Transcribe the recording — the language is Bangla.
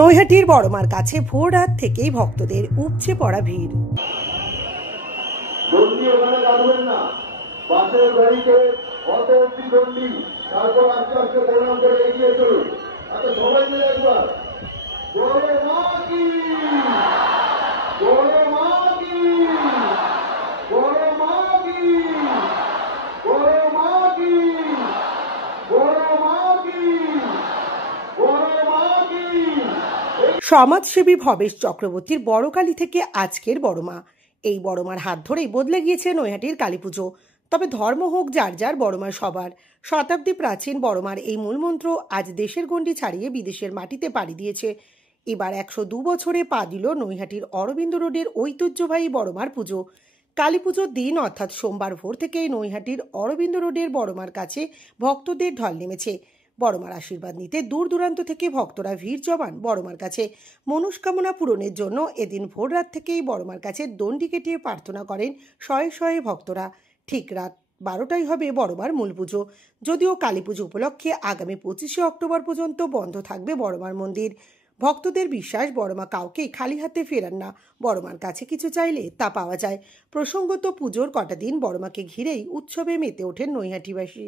নৈহাটির বড়মার কাছে ভোর রাত থেকেই ভক্তদের উপচে পড়া ভিড়। সমাজসেবী ভবেশ চক্রবর্তীর বড়কালী থেকে আজকের বড়মা, এই বড়মার হাত ধরেই বদলে গিয়েছে নৈহাটির কালীপুজো। তবে ধর্ম হোক যার যার, বড়মার সবার। শতাব্দী প্রাচীন বড়মার এই মূলমন্ত্র আজ দেশের গণ্ডি ছাড়িয়ে বিদেশের মাটিতে পাড়ি দিয়েছে। এবার 102 বছরে পা দিল নৈহাটির অরবিন্দ রোডের ঐতিহ্যবাহী বড়মার পুজো। কালী পুজোর দিন অর্থাৎ সোমবার ভোর থেকেই নৈহাটির অরবিন্দ রোডের বড়মার কাছে ভক্তদের ঢল নেমেছে। বড়মার আশীর্বাদ নিতে দূর দূরান্ত থেকে ভক্তরা ভিড় জমান বড়মার কাছে মনস্কামনা পূরণের জন্য। এদিন ভোর রাত থেকেই বড়মার কাছে দণ্ডি কেটে প্রার্থনা করেন শয়ে শয়ে ভক্তরা। ঠিক রাত 12টায় হবে বড়মার মূল পুজো। যদিও কালী পুজো উপলক্ষে আগামী 25শে অক্টোবর পর্যন্ত বন্ধ থাকবে বড়মার মন্দির। ভক্তদের বিশ্বাস, বড়মা কাউকে খালি হাতে ফেরান না, বড়মার কাছে কিছু চাইলে তা পাওয়া যায়। প্রসঙ্গত, পুজোর কটা দিন বড়মাকে ঘিরেই উৎসবে মেতে ওঠেন নৈহাটিবাসী।